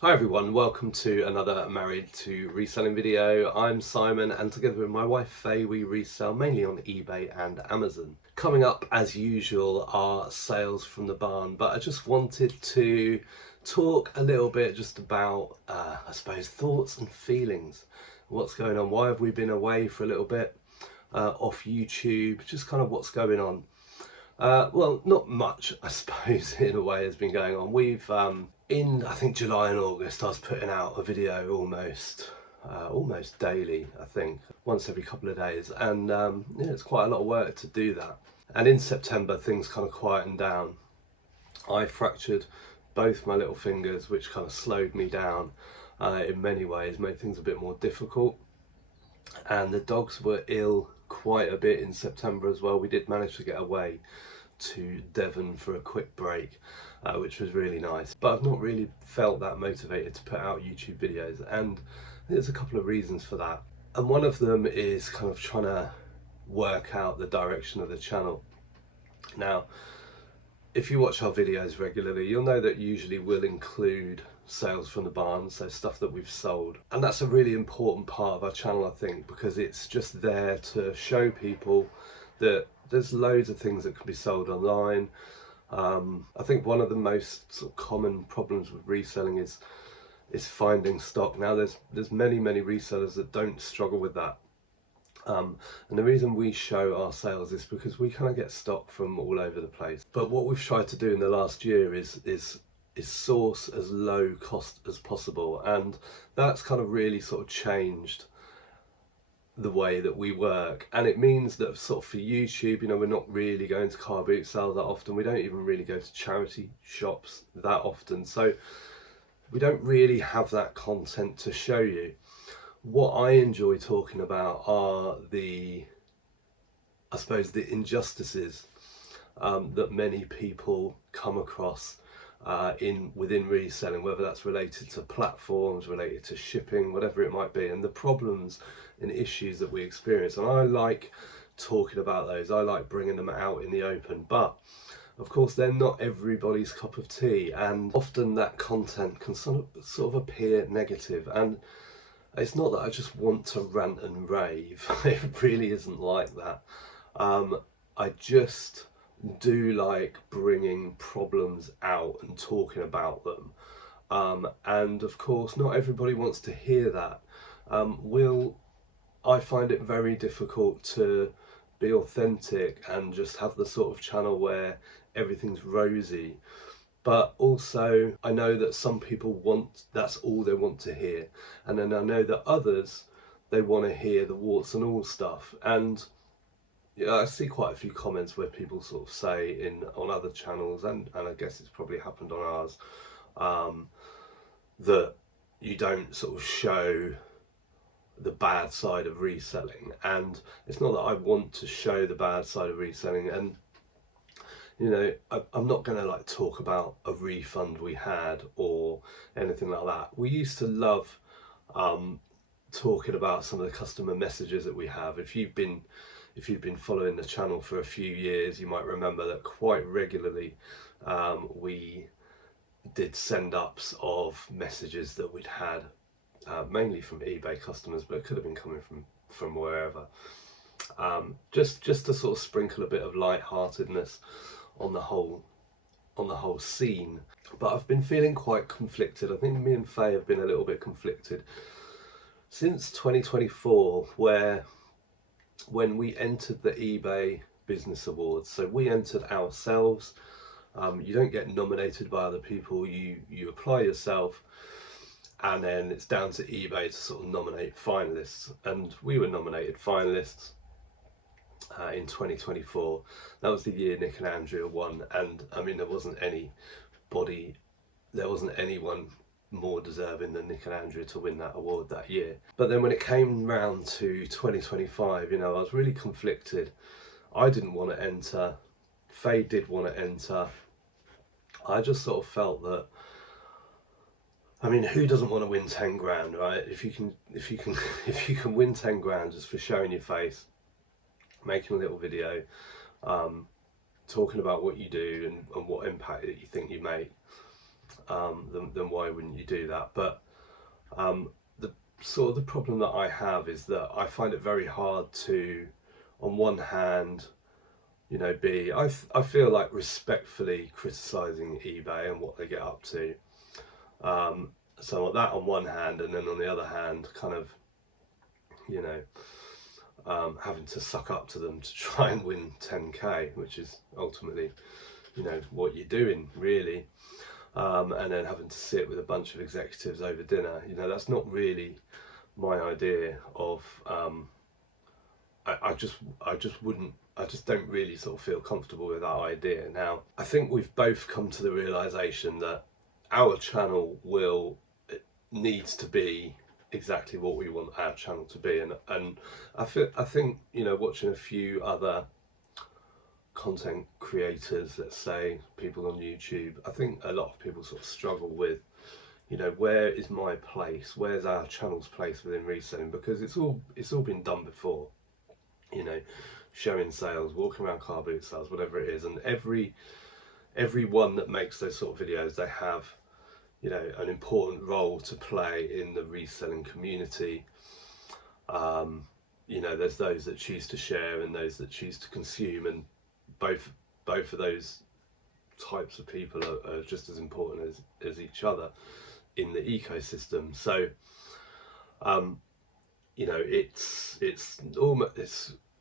Hi everyone, welcome to another Married to Reselling video. I'm Simon and together with my wife Faye we resell mainly on eBay and Amazon. Coming up as usual are sales from the barn, but I just wanted to talk a little bit just about I suppose thoughts and feelings. What's going on? Why have we been away for a little bit off YouTube? Just kind of what's going on. Well, not much, I suppose, in a way has been going on. We've, in I think July and August, I was putting out a video almost daily, I think, once every couple of days. And yeah, it's quite a lot of work to do that. And in September, things kind of quietened down. I fractured both my little fingers, which kind of slowed me down in many ways, made things a bit more difficult. And the dogs were ill quite a bit in September as well. We did manage to get away to Devon for a quick break, which was really nice. But I've not really felt that motivated to put out YouTube videos, and there's a couple of reasons for that. And one of them is kind of trying to work out the direction of the channel. Now, if you watch our videos regularly, you'll know that usually we'll include sales from the barn, so stuff that we've sold. And that's a really important part of our channel, I think, because it's just there to show people that there's loads of things that can be sold online. I think one of the most sort of common problems with reselling is finding stock. Now there's many resellers that don't struggle with that. And the reason we show our sales is because we kind of get stock from all over the place. But what we've tried to do in the last year is source as low cost as possible, and that's kind of really sort of changed the way that we work. And it means that sort of for YouTube, we're not really going to car boot sales that often. We don't even really go to charity shops that often, so we don't really have that content to show you. What I enjoy talking about are I suppose the injustices that many people come across within reselling, whether that's related to platforms, related to shipping, whatever it might be, and the problems and issues that we experience. And I like talking about those. I like bringing them out in the open, but of course they're not everybody's cup of tea, and often that content can sort of appear negative. And it's not that I just want to rant and rave. It really isn't like that. I just do like bringing problems out and talking about them. And of course, not everybody wants to hear that. I find it very difficult to be authentic and just have the sort of channel where everything's rosy. But also I know that some people that's all they want to hear, and then I know that others, they want to hear the warts and all stuff. And yeah, I see quite a few comments where people sort of say on other channels, and I guess it's probably happened on ours, that you don't sort of show the bad side of reselling. And it's not that I want to show the bad side of reselling, and I'm not going to like talk about a refund we had or anything like that. We used to love talking about some of the customer messages that we have. If you've been following the channel for a few years, you might remember that quite regularly we did send ups of messages that we'd had, mainly from eBay customers, but it could have been coming from wherever. Just to sort of sprinkle a bit of light-heartedness on the whole scene. But I've been feeling quite conflicted. I think me and Faye have been a little bit conflicted since 2024, when we entered the eBay Business Awards. So we entered ourselves. You don't get nominated by other people, you apply yourself, and then it's down to eBay to sort of nominate finalists. And we were nominated finalists in 2024. That was the year Nick and Andrea won, and I mean there wasn't anyone more deserving than Nick and Andrea to win that award that year. But then when it came round to 2025, I was really conflicted. I didn't want to enter, Faye did want to enter. I just sort of felt that, I mean, who doesn't want to win 10 grand, right? If you can win 10 grand just for showing your face, making a little video, talking about what you do and what impact that you think you make, then why wouldn't you do that? But the the problem that I have is that I find it very hard to, on one hand, I feel like respectfully criticising eBay and what they get up to. So that on one hand, and then on the other hand, kind of, having to suck up to them to try and win 10k, which is ultimately, what you're doing really. And then having to sit with a bunch of executives over dinner, that's not really my idea of. I just don't really sort of feel comfortable with that idea. Now, I think we've both come to the realization that our channel needs to be exactly what we want our channel to be, and I think watching a few other content creators, let's say people on YouTube, I think a lot of people sort of struggle with, where is my place, where's our channel's place within reselling, because it's all been done before, showing sales, walking around car boot sales, whatever it is, and everyone that makes those sort of videos, they have an important role to play in the reselling community. There's those that choose to share and those that choose to consume, and both of those types of people are just as important as each other in the ecosystem. So it's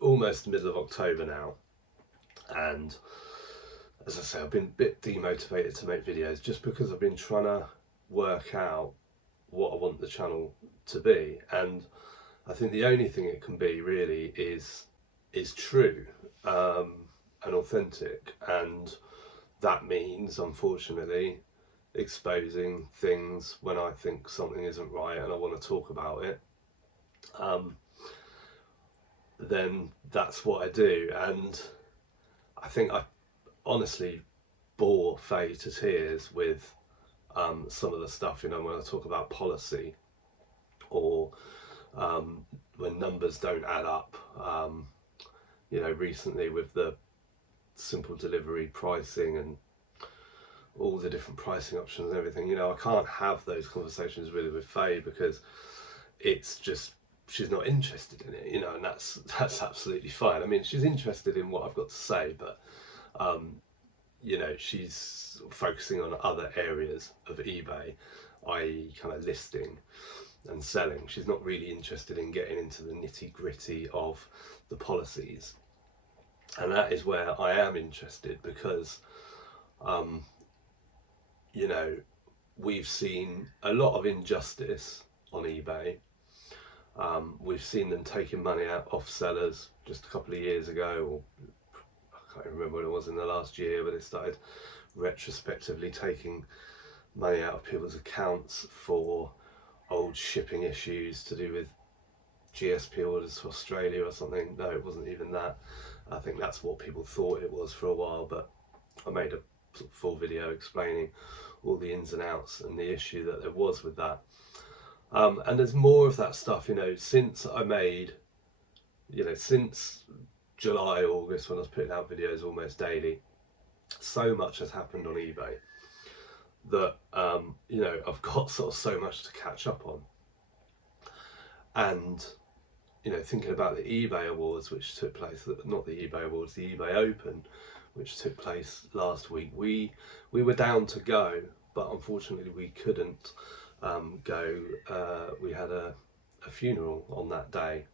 almost the middle of October now, and as I say, I've been a bit demotivated to make videos just because I've been trying to work out what I want the channel to be, and I think the only thing it can be really is true and authentic, and that means, unfortunately, exposing things when I think something isn't right and I want to talk about it. Then that's what I do, and I think I honestly bore Faye to tears with some of the stuff, when I talk about policy, or when numbers don't add up, recently with the simple delivery pricing and all the different pricing options and everything. I can't have those conversations really with Faye because it's just, she's not interested in it, and that's absolutely fine. I mean, she's interested in what I've got to say, but she's focusing on other areas of eBay, i.e. kind of listing and selling. She's not really interested in getting into the nitty-gritty of the policies, and that is where I am interested, because we've seen a lot of injustice on eBay. We've seen them taking money out off sellers just a couple of years ago, or I can't remember when it was in the last year, but they started retrospectively taking money out of people's accounts for old shipping issues to do with GSP orders to Australia or something. No, it wasn't even that. I think that's what people thought it was for a while, but I made a full video explaining all the ins and outs and the issue that there was with that. And there's more of that stuff, since I made, since July, August, when I was putting out videos almost daily, so much has happened on eBay that, I've got sort of so much to catch up on. And, thinking about the eBay Awards, which took place, not the eBay Awards, the eBay Open, which took place last week, we were down to go, but unfortunately we couldn't go. We had a funeral on that day,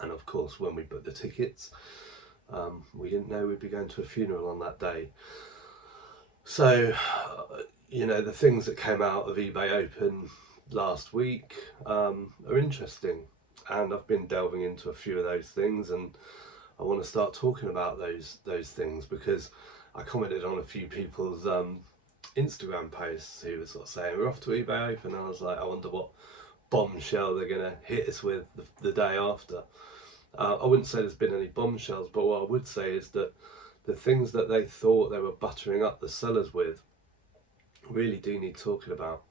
and of course when we booked the tickets, we didn't know we'd be going to a funeral on that day. So the things that came out of eBay Open last week are interesting, and I've been delving into a few of those things, and I want to start talking about those things, because I commented on a few people's Instagram posts who were sort of saying we're off to eBay Open, and I was like, I wonder what bombshell they're going to hit us with the day after. I wouldn't say there's been any bombshells, but what I would say is that the things that they thought they were buttering up the sellers with really do need talking about,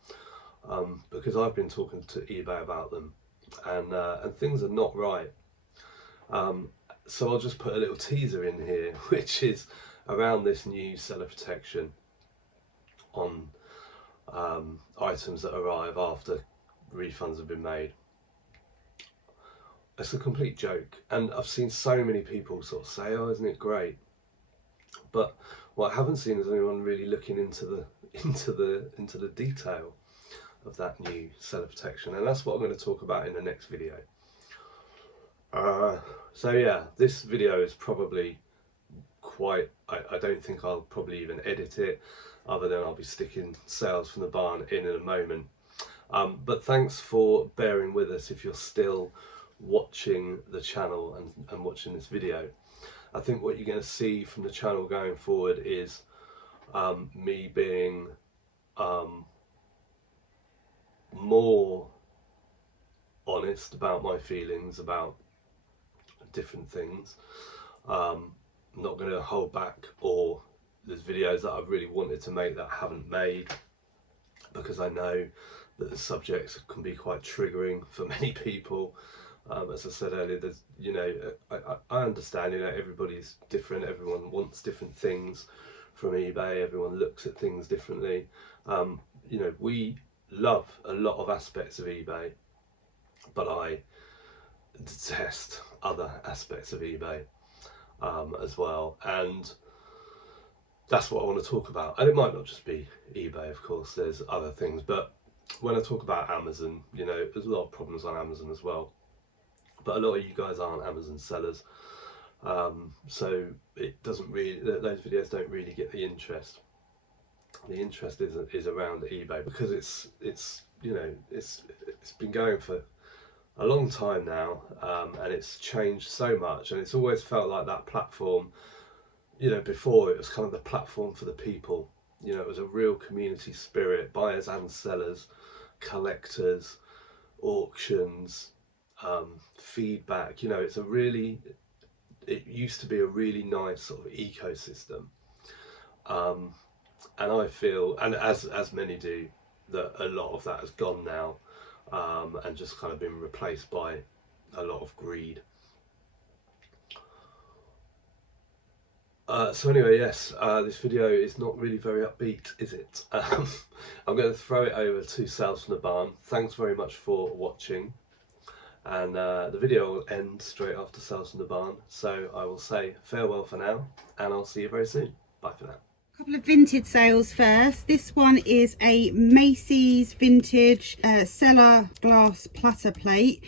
because I've been talking to eBay about them, and things are not right. So I'll just put a little teaser in here, which is around this new seller protection on items that arrive after refunds have been made. It's a complete joke, and I've seen so many people sort of say, "Oh, isn't it great?" But what I haven't seen is anyone really looking into the detail of that new seller protection, and that's what I'm going to talk about in the next video. So yeah, this video is probably quite, I don't think I'll probably even edit it, other than I'll be sticking sales from the barn in a moment. But thanks for bearing with us if you're still watching the channel and watching this video. I think what you're going to see from the channel going forward is me being more honest about my feelings about different things. I'm not going to hold back, or there's videos that I've really wanted to make that I haven't made, because I know that the subjects can be quite triggering for many people. As I said earlier, there's, I understand, everybody's different, everyone wants different things from eBay, everyone looks at things differently. We love a lot of aspects of eBay, but I detest other aspects of eBay as well, and that's what I want to talk about. And it might not just be eBay, of course, there's other things, but when I talk about Amazon, there's a lot of problems on Amazon as well, but a lot of you guys aren't Amazon sellers, so it doesn't really, those videos don't really get the interest. The interest is around eBay, because it's been going for a long time now, and it's changed so much, and it's always felt like that platform, before it was kind of the platform for the people. It was a real community spirit, buyers and sellers, collectors, auctions, feedback. It used to be a really nice sort of ecosystem, and I feel, and as many do, that a lot of that has gone now, and just kind of been replaced by a lot of greed. So anyway, yes, this video is not really very upbeat, is it? I'm going to throw it over to Sales from the Barn. Thanks very much for watching, and the video will end straight after Sales from the Barn, so I will say farewell for now, and I'll see you very soon. Bye for now. Couple of vintage sales first. This one is a Macy's vintage cellar glass platter plate,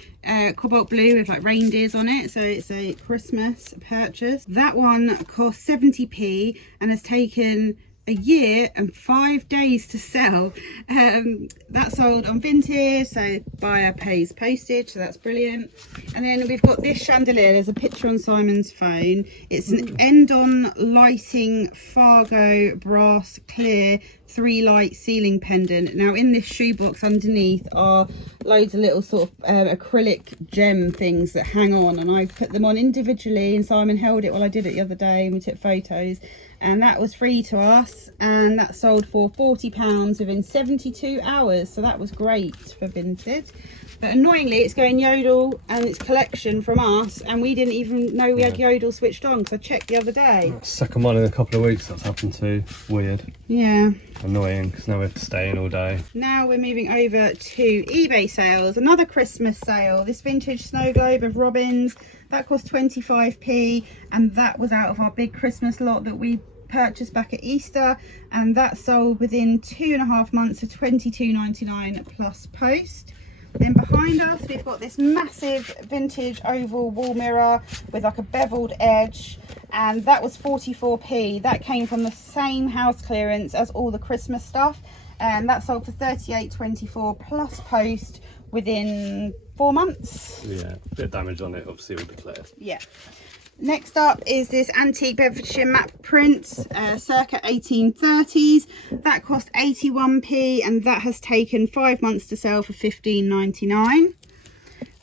cobalt blue with like reindeers on it, so it's a Christmas purchase. That one cost 70p and has taken a year and 5 days to sell. That sold on Vinted, so buyer pays postage, so that's brilliant. And then we've got this chandelier. There's a picture on Simon's phone. It's an end-on lighting Fargo brass clear 3-light ceiling pendant. Now in this shoebox underneath are loads of little sort of acrylic gem things that hang on, and I put them on individually, and Simon held it while I did it the other day and we took photos, and that was free to us, and that sold for £40 within 72 hours, so that was great for Vinted. But annoyingly it's going Yodel and it's collection from us, and we didn't even know we had Yodel switched on because I checked the other day. Second one in a couple of weeks that's happened to. Weird. Yeah. Annoying, because now we have to stay in all day. Now we're moving over to eBay sales. Another Christmas sale. This vintage snow globe of Robin's, that cost 25p, and that was out of our big Christmas lot that we purchased back at Easter, and that sold within 2.5 months for £22.99 plus post. Then behind us we've got this massive vintage oval wall mirror with like a beveled edge, and that was 44p. That came from the same house clearance as all the Christmas stuff, and that sold for £38.24 plus post within 4 months. Yeah, a bit of damage on it, obviously, with the clear. Yeah. Next up is this antique Bedfordshire map print, circa 1830s. That cost 81p, and that has taken 5 months to sell for £15.99.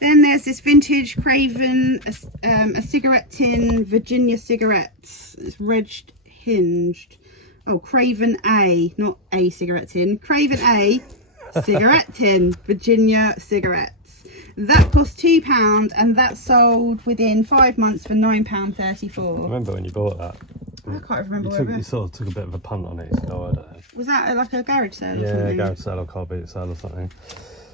Then there's this vintage Craven, a cigarette tin, Virginia cigarettes. It's regged hinged. Oh, Craven A, not a cigarette tin. Craven A, cigarette tin, Virginia cigarettes. That cost £2, and that sold within 5 months for £9.34. I remember when you bought that. I can't remember You sort of took a bit of a punt on it. You said, oh, I don't know. Was that like a garage sale or Yeah, something? garage sale or car boot sale or something.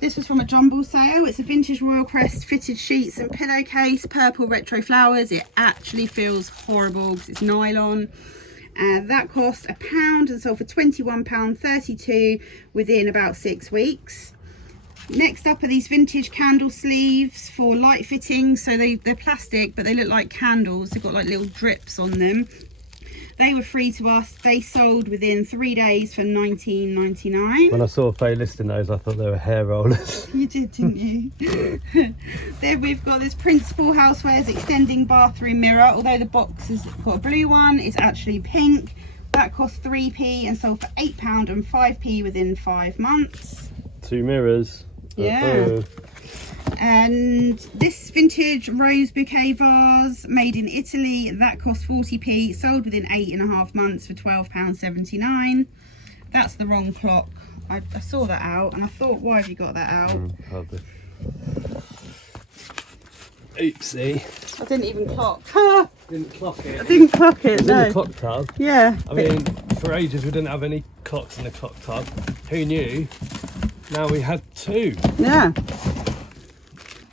This was from a jumble sale. It's a vintage Royal Crest fitted sheets and pillowcase, purple retro flowers. It actually feels horrible because it's nylon. That cost £1 and sold for £21.32 within about 6 weeks. Next up are these vintage candle sleeves for light fitting. So they're plastic, but they look like candles. They've got like little drips on them. They were free to us. They sold within 3 days for £19.99. When I saw Faye listing those, I thought they were hair rollers. You did, didn't you? Then we've got this Principal Housewares extending bathroom mirror. Although the box has got a blue one, it's actually pink. That cost 3p and sold for £8 and 5p within 5 months. 2 mirrors. Yeah. And this vintage rose bouquet vase made in Italy, that cost 40p, sold within 8.5 months for £12.79. That's the wrong clock. I saw that out and I thought, why have you got that out? Oopsie. I didn't even clock. Didn't clock it. I didn't clock it, It was in no. the clock tub. Yeah. I mean, for ages we didn't have any clocks in the clock tub. Who knew? Now we had 2. Yeah.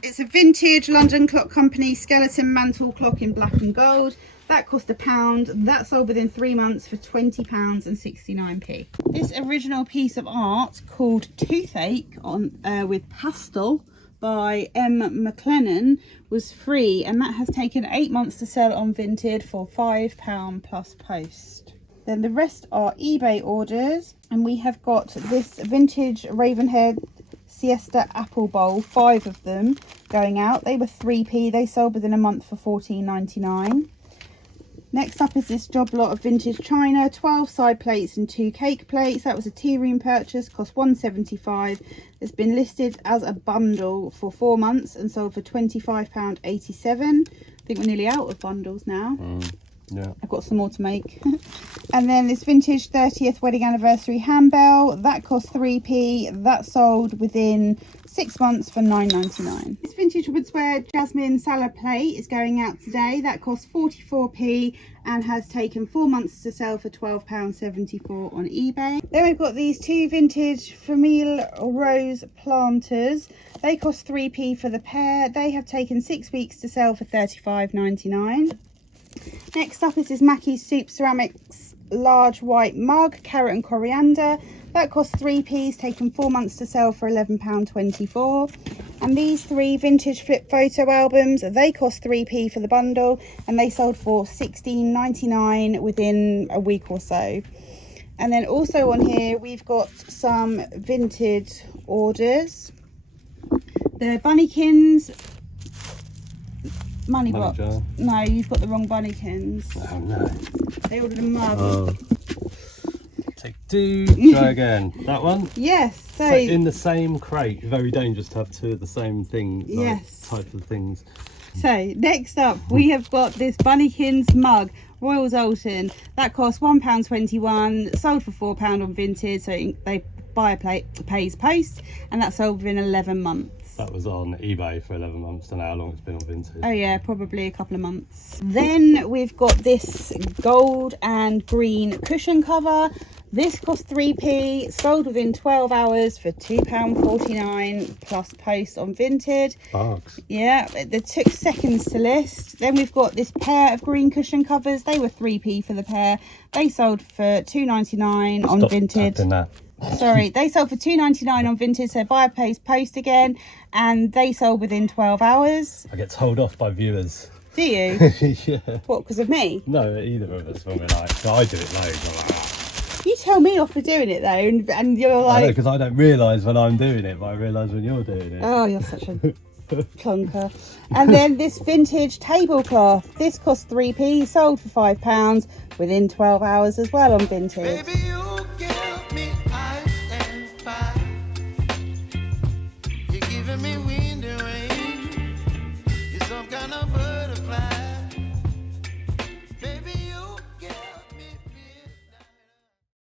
It's a vintage London Clock Company skeleton mantle clock in black and gold. That cost £1. That sold within 3 months for £20 and 69p. This original piece of art called Toothache on with pastel by M. McLennan was free, and that has taken 8 months to sell on Vinted for £5 plus post. Then the rest are eBay orders, and we have got this vintage Ravenhead Siesta apple bowl, 5 of them going out. They were 3p. They sold within a month for £14.99. Next up is this job lot of vintage china, 12 side plates and 2 cake plates. That was a tea room purchase, cost £1.75. It's been listed as a bundle for 4 months and sold for £25.87. I think we're nearly out of bundles now. Yeah. I've got some more to make. And then this vintage 30th wedding anniversary handbell, that cost 3p. That sold within 6 months for £9.99. This vintage Woodsware Jasmine salad plate is going out today. That costs 44p and has taken 4 months to sell for £12.74 on eBay. Then we've got these 2 vintage Famille Rose planters. They cost 3p for the pair. They have taken 6 weeks to sell for £35.99. Next up is this Mackey's Soup Ceramics large white mug, carrot and coriander. That costs 3p, taken 4 months to sell for £11.24. And these 3 vintage flip photo albums, they cost 3p for the bundle, and they sold for £16.99 within a week or so. And then also on here we've got some vintage orders. The Bunnykins money box. jar. No, you've got the wrong Bunnykins. Oh no. They ordered a mug. Oh. Take 2. Try again. That one? Yes. So In the same crate. Very dangerous to have 2 of the same thing. Like, Yes. Type of things. So next up we have got this Bunnykins mug, Royal Zoltan. That costs £1.21, sold for £4 on Vinted. So they buy a plate, pays post, and that sold within 11 months. That was on eBay for 11 months. Don't know how long it's been on Vinted. Oh yeah, probably a couple of months. Then we've got this gold and green cushion cover. This cost 3p, sold within 12 hours for £2.49 plus post on Vinted. Barks. Yeah, they took seconds to list. Then we've got this pair of green cushion covers. They were 3p for the pair. They sold for £2.99 on Vinted. Tapping that. Sorry, they sold for £2.99 on Vinted, so buy pays post again, and they sold within 12 hours. I get told off by viewers. Do you? Yeah. What, because of me? No, either of us when we're like, so I do it loads. I'm like, "Ah." You tell me off for doing it though, and you're I know, like, because I don't realise when I'm doing it, but I realise when you're doing it. oh, you're such a clunker. And then this vintage tablecloth, this cost 3p, sold for £5 within 12 hours as well on Vinted. Baby, you give me ice and fire. You're giving me wings.